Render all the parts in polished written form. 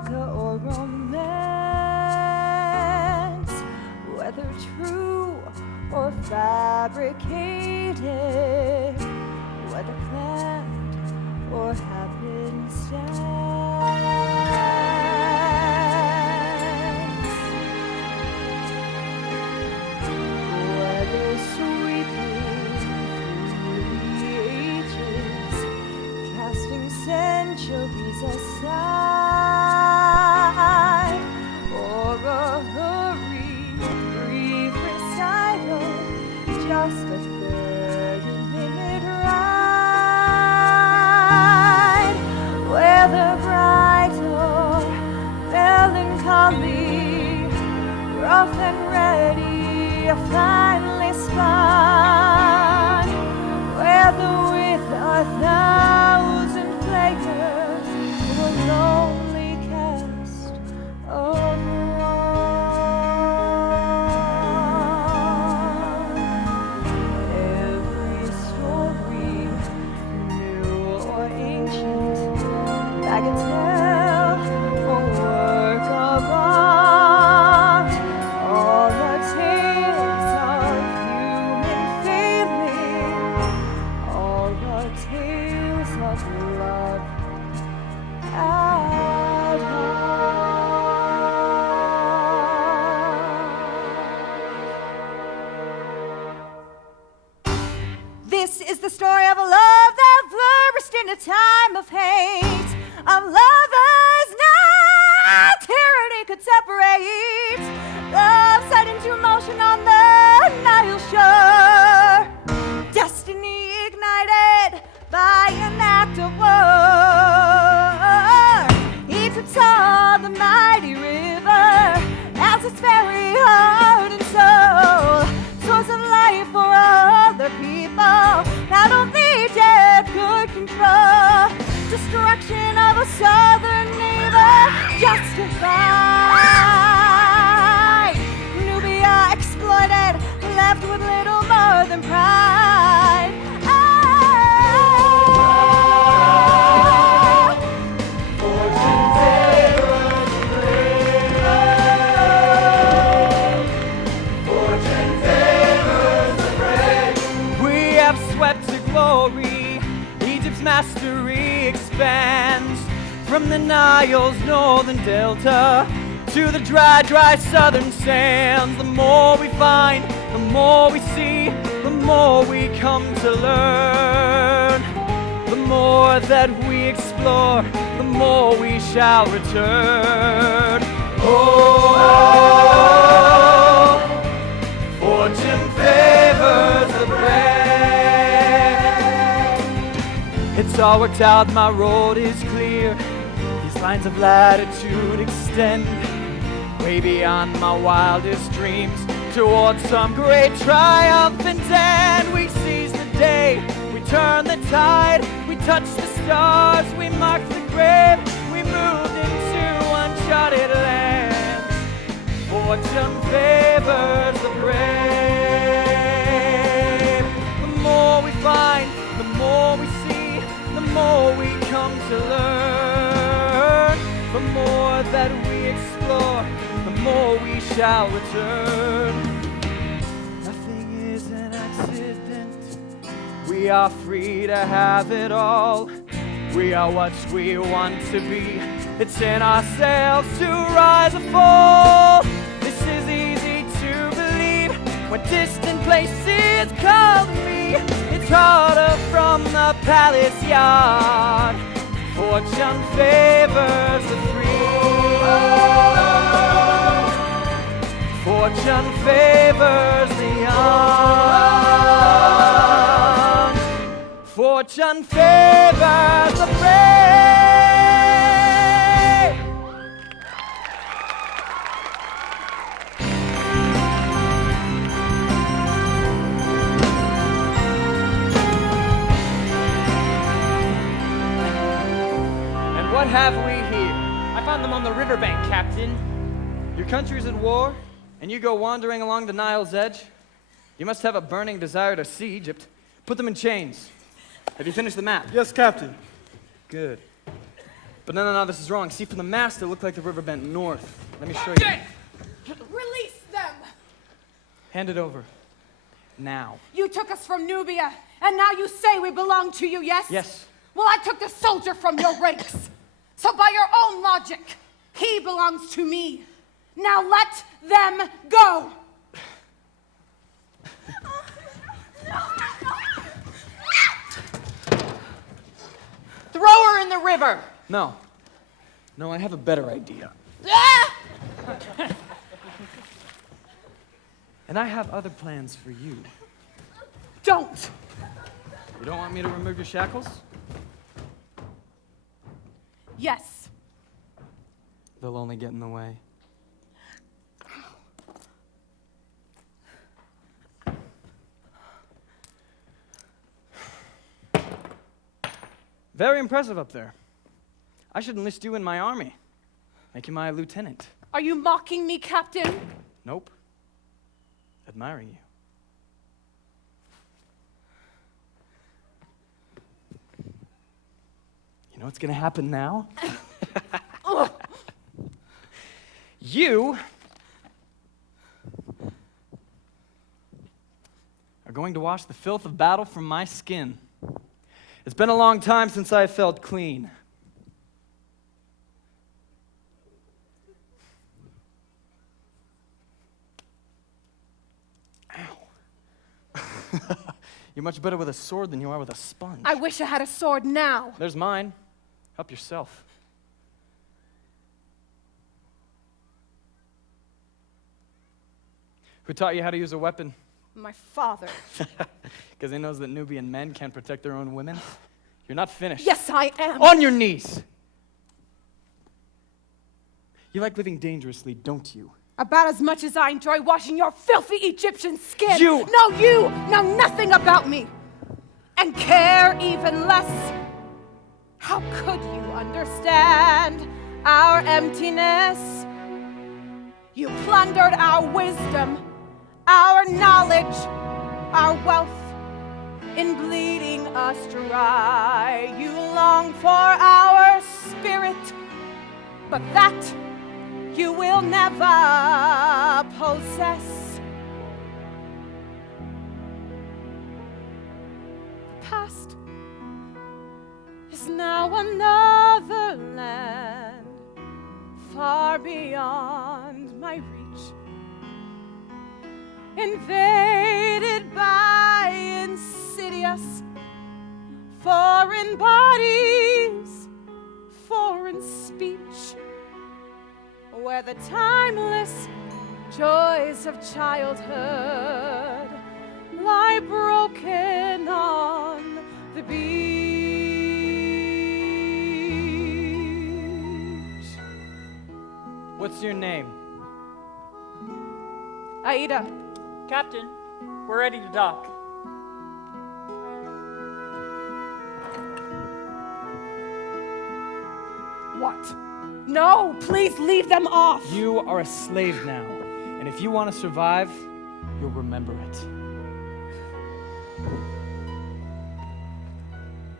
saga or romance, whether true or fabricated, whether planned or happenstance, whether sweeping through the ages, casting centuries aside, or a hurried, brief recital, just a 30-minute ride, whether bright or melancholy, rough and ready, finely spun, whether with a thousand players or a lonely cast of one. Every story, new or ancient, bagatelle or work of art, all the tales of human failing, all the tales of love at heart. This is the story of a love that flourished in a time of hate, of lovers not tyranny could separate, love set into motion on the Nile shore, destiny ignited by an act of war. Egypt saw the mighty river as its very heart and soul, source of life for other people not only death could control, destruction of a southern neighbor justified, Nubia exploited, left with little more than pride. Glory, Egypt's mastery expands from the Nile's northern delta to the dry, dry southern sands. The more we find, the more we see, the more we come to learn. The more that we explore, the more we shall return. Oh, fortune favors the brave. It's all worked out, my road is clear. These lines of latitude extend way beyond my wildest dreams, towards some great triumphant end. We seize the day, we turn the tide, we touch the stars, we mark the grave, we moved into uncharted lands. Fortune favors the brave. The more we find, the more we see, the more we come to learn. The more that we explore, the more we shall return. Nothing is an accident. We are free to have it all. We are what we want to be. It's in ourselves to rise or fall. This is easy to believe when distant places call me. It's harder from the palace yard. Fortune favors the free. Fortune favors the young. Fortune favors the brave. What have we here? I found them on the riverbank, Captain. Your country's at war, and you go wandering along the Nile's edge? You must have a burning desire to see Egypt. Put them in chains. Have you finished the map? Yes, Captain. Good. But no, this is wrong. See, from the mast, it looked like the river bent north. Let me show you. Release them! Hand it over. Now. You took us from Nubia, and now you say we belong to you, yes? Yes. Well, I took the soldier from your ranks. So by your own logic, he belongs to me. Now let them go. Throw her in the river. No, I have a better idea. And I have other plans for you. Don't. You don't want me to remove your shackles? Yes. They'll only get in the way. Very impressive up there. I should enlist you in my army. Make you my lieutenant. Are you mocking me, Captain? Nope. Admiring you. You know what's gonna happen now? You are going to wash the filth of battle from my skin. It's been a long time since I felt clean. Ow. You're much better with a sword than you are with a sponge. I wish I had a sword now. There's mine. Help yourself. Who taught you how to use a weapon? My father. Because he knows that Nubian men can't protect their own women? You're not finished. Yes, I am. On your knees! You like living dangerously, don't you? About as much as I enjoy washing your filthy Egyptian skin. You! No, you know nothing about me. And care even less. How could you understand our emptiness? You plundered our wisdom, our knowledge, our wealth, in bleeding us dry. You long for our spirit, but that you will never possess. The past is now another land, far beyond my reach. Invaded by insidious foreign bodies, foreign speech, where the timeless joys of childhood lie broken on the beach. What's your name? Aida. Captain, we're ready to dock. What? No, please leave them off. You are a slave now, and if you want to survive, you'll remember it.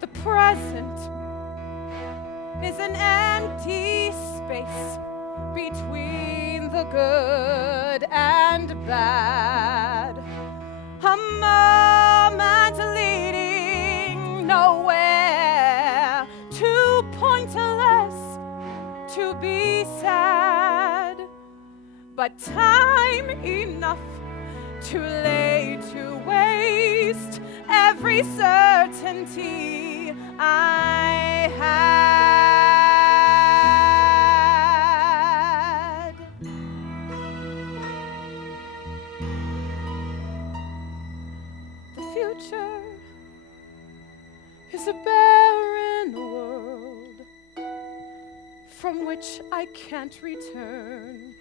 The present is an empty space between the good and bad. A moment leading nowhere, too pointless to be sad, but time enough too late to waste every certainty I had. The future is a barren world from which I can't return.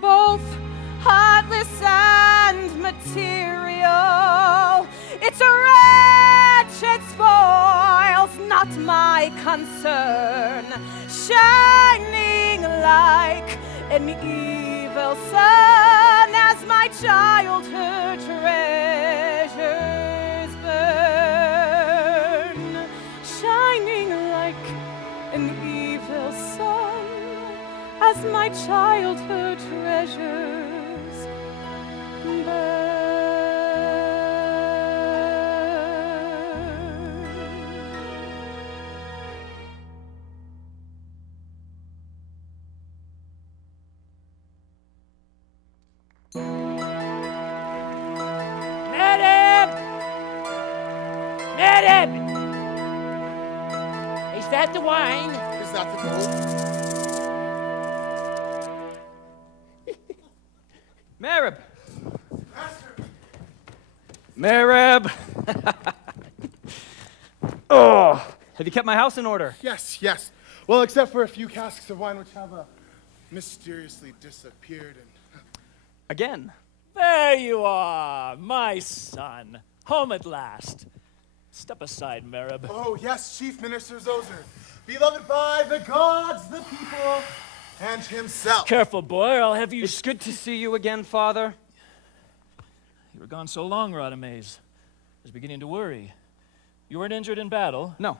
Both heartless and material, it's a wretch, it spoils not my concern, shining like an evil sun as my childhood treasures burn, shining like Madam! Is that the wine? Is that the gold? Marib! Marib! Oh, have you kept my house in order? Yes, yes. Well, except for a few casks of wine which have mysteriously disappeared and... Again? There you are, my son. Home at last. Step aside, Marib. Oh, yes, Chief Minister Zoser. Beloved by the gods, the people, and himself. Careful, boy, or I'll have you... It's good to see you again, Father. You were gone so long, Rhodes. I was beginning to worry. You weren't injured in battle? No.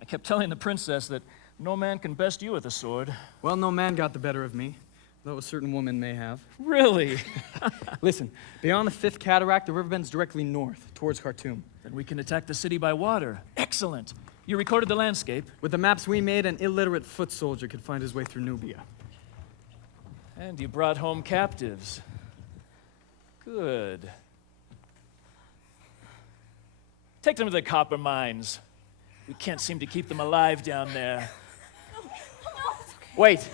I kept telling the princess that no man can best you with a sword. Well, no man got the better of me, though a certain woman may have. Really? Listen, beyond the fifth cataract, the river bends directly north, towards Khartoum. Then we can attack the city by water. Excellent. You recorded the landscape. With the maps we made, an illiterate foot soldier could find his way through Nubia. And you brought home captives. Good. Take them to the copper mines. We can't seem to keep them alive down there. Wait.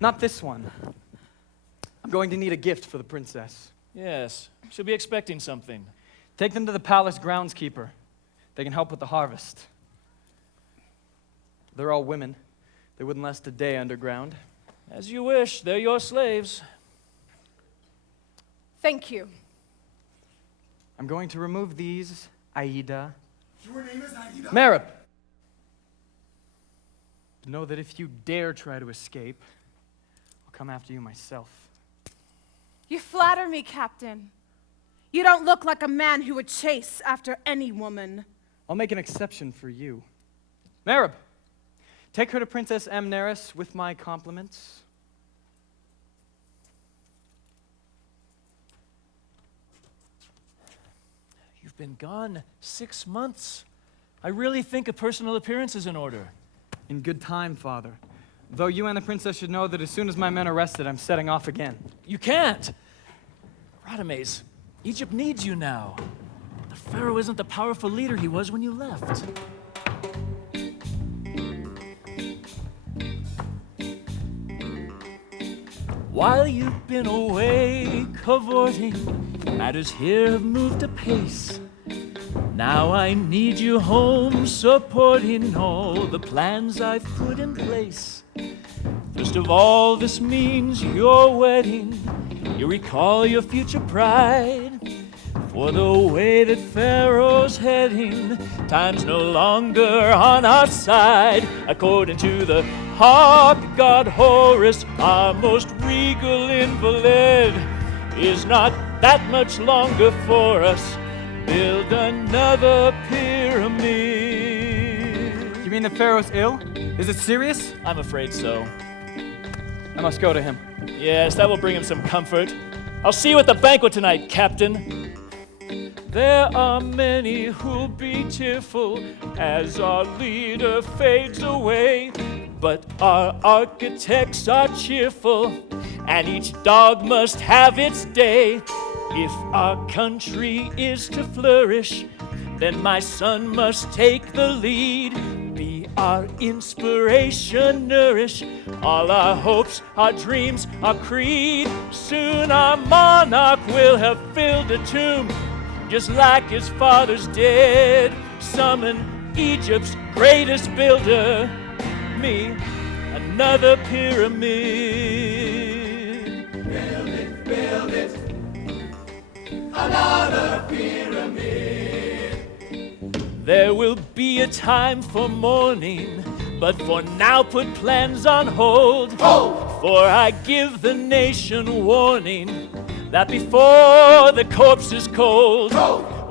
Not this one. I'm going to need a gift for the princess. Yes, she'll be expecting something. Take them to the palace groundskeeper. They can help with the harvest. They're all women. They wouldn't last a day underground. As you wish, they're your slaves. Thank you. I'm going to remove these, Aida. Your name is Aida? Marib! Know that if you dare try to escape, I'll come after you myself. You flatter me, Captain. You don't look like a man who would chase after any woman. I'll make an exception for you. Marib, take her to Princess Amneris with my compliments. You've been gone 6 months. I really think a personal appearance is in order. In good time, Father. Though you and the princess should know that as soon as my men are rested, I'm setting off again. You can't. Rhodes, Egypt needs you now. The pharaoh isn't the powerful leader he was when you left. While you've been away cavorting, matters here have moved apace. Now I need you home supporting all the plans I've put in place. First of all, this means your wedding. You recall your future pride. For the way that Pharaoh's heading, time's no longer on our side. According to the hawk god Horus, our most regal invalid, is not that much longer for us. Build another pyramid. You mean the pharaoh's ill? Is it serious? I'm afraid so. I must go to him. Yes, that will bring him some comfort. I'll see you at the banquet tonight, Captain. There are many who'll be tearful as our leader fades away. But our architects are cheerful, and each dog must have its day. If our country is to flourish, then my son must take the lead. Be our inspiration, nourish all our hopes, our dreams, our creed. Soon our monarch will have filled a tomb, just like his fathers did. Summon Egypt's greatest builder, me, another pyramid. Build it, another pyramid. There will be a time for mourning, but for now put plans on hold. For I give the nation warning that before the corpse is cold,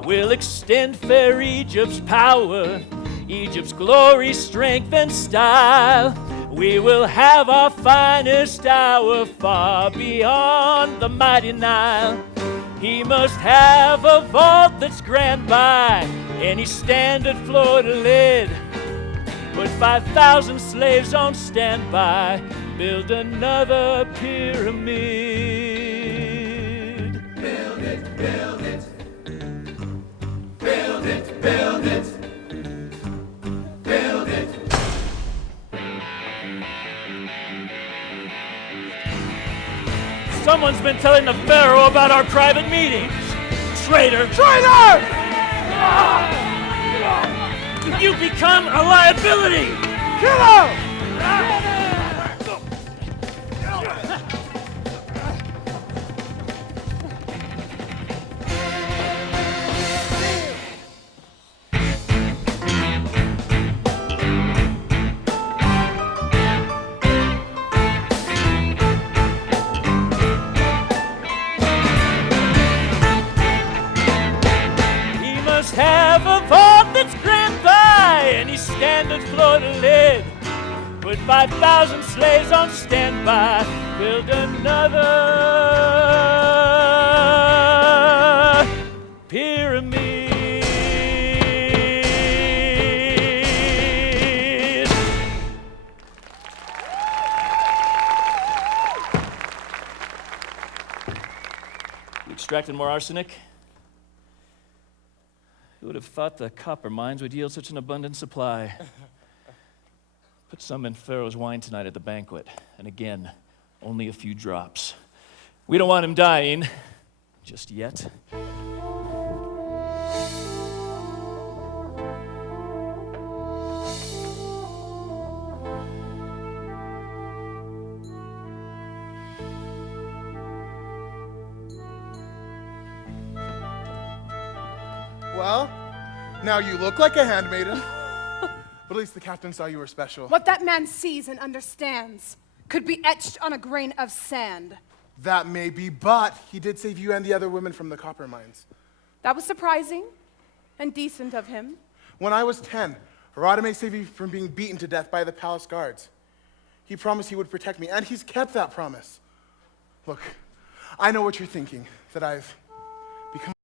we'll extend fair Egypt's power, Egypt's glory, strength, and style. We will have our finest hour far beyond the mighty Nile. He must have a vault that's grand by any standard floor to lid. Put 5,000 slaves on standby, build another pyramid. Build it, build it. Build it, build it. Build it. Someone's been telling the Pharaoh about our private meetings. Traitor! Traitor! You become a liability! Kill him! Have a vault that's grand by any standard floor to lid. Put 5,000 slaves on standby, build another pyramid. You extracted more arsenic? Who would have thought the copper mines would yield such an abundant supply? Put some in Pharaoh's wine tonight at the banquet. And again, only a few drops. We don't want him dying, just yet. Well, now you look like a handmaiden. But at least the captain saw you were special. What that man sees and understands could be etched on a grain of sand. That may be, but he did save you and the other women from the copper mines. That was surprising and decent of him. When I was 10, Rhodes saved me from being beaten to death by the palace guards. He promised he would protect me, and he's kept that promise. Look, I know what you're thinking, that I've